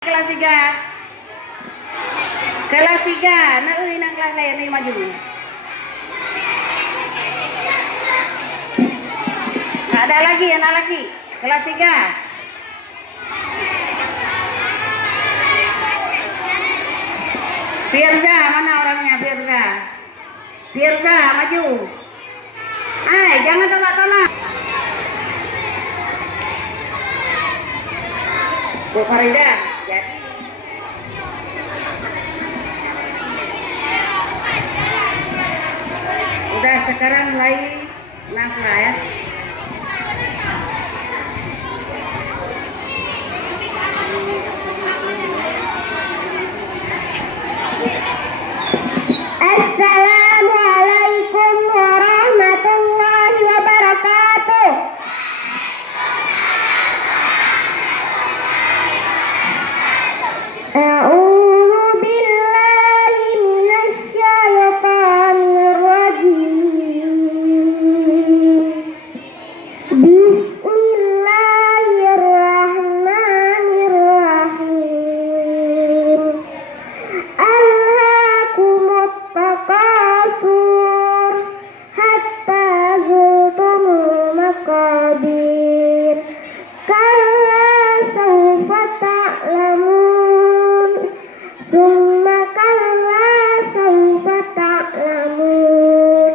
Kelas 3. Kelas 3. Nah, nang kelas lain ni maju. Ada lagi, anak lagi. Kelas 3. Firza, mana orangnya Firza? Firza, maju. Jangan tolak-tolak. Bu Farida, jadi udah sekarang mulai nafla ya. Assalamualaikum warahmatullahi wabarakatuh. A'udzu billahi minasy syaithanir rajim. Bismillahirrahmanirrahim. Alhaakumut takatsur hatta zurtumul maqabir. Kalla sawfa ta'lamun. Summa kalla sawfa ta'lamun.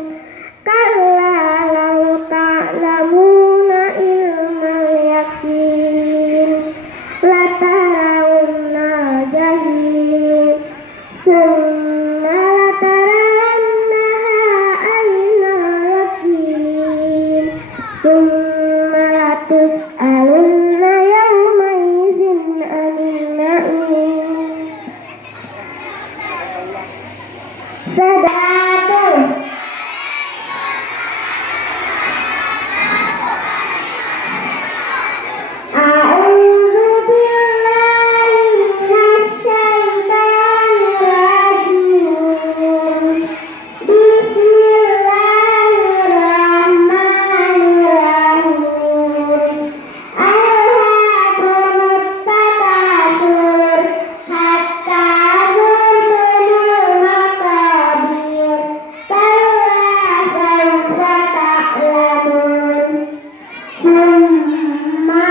Kalla law ta'lamuna ilmal yaqin. Latarawunna jahim. Summa latarawunnaha aynal yaqin. Summa latus'alunna yawma idzin 'anil na'im. Sadaqatul. A'udzu billahi minasy syaithanir rajim. Bismillahirrahmanirrahim. Alhaakumut takatsur hatta zurtumul maqabir. Kalla sawfa ta'lamun. Summa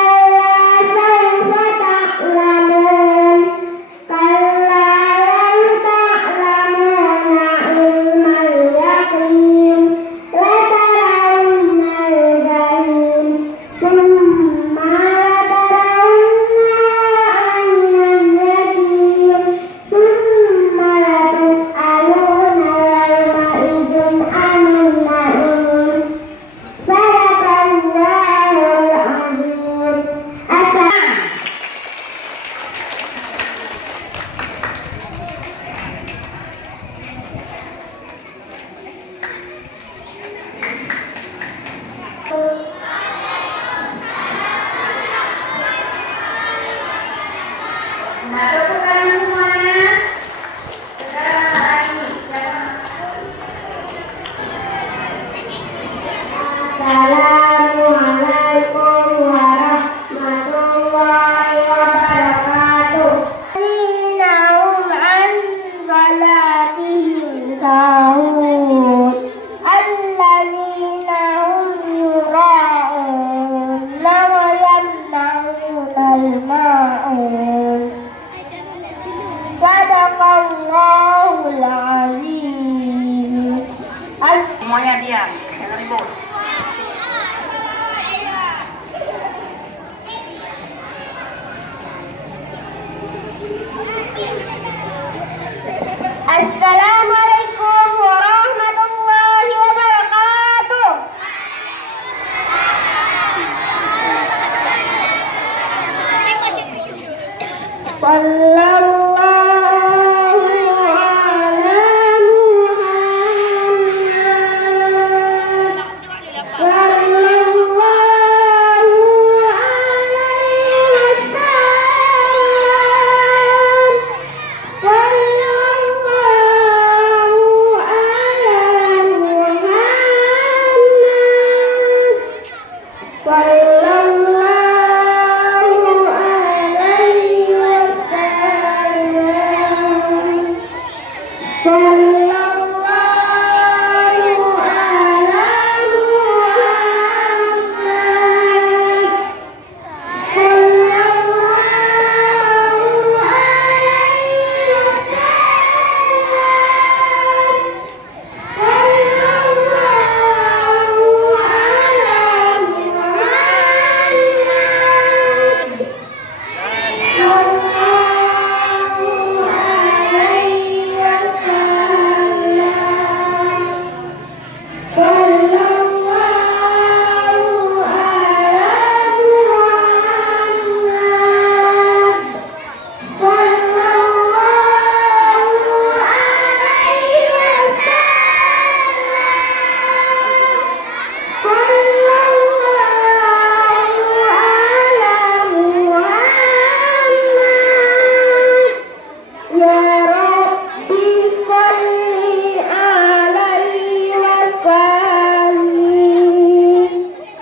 kalla sawfa ta'lamun. Kalla law ta'lamuna ilmal yaqin. Latarawunnal jahim. Summa latarawunnaha aynal yaqin. Summa latus'alunna yawma idzin 'anil na'im. Sadaqallahul azim. Nah, sekarang semuanya. Sekarang Assalamualaikum warahmatullahi wabarakatuh. Alladzina hum an salatihim sahun. Alladzina hum yura'un wa yamna'unal ma'un. Sadaqallahul azim. semuanya diam, jangan ribut. Assalamualaikum warahmatullahi wabarakatuh. Wallahu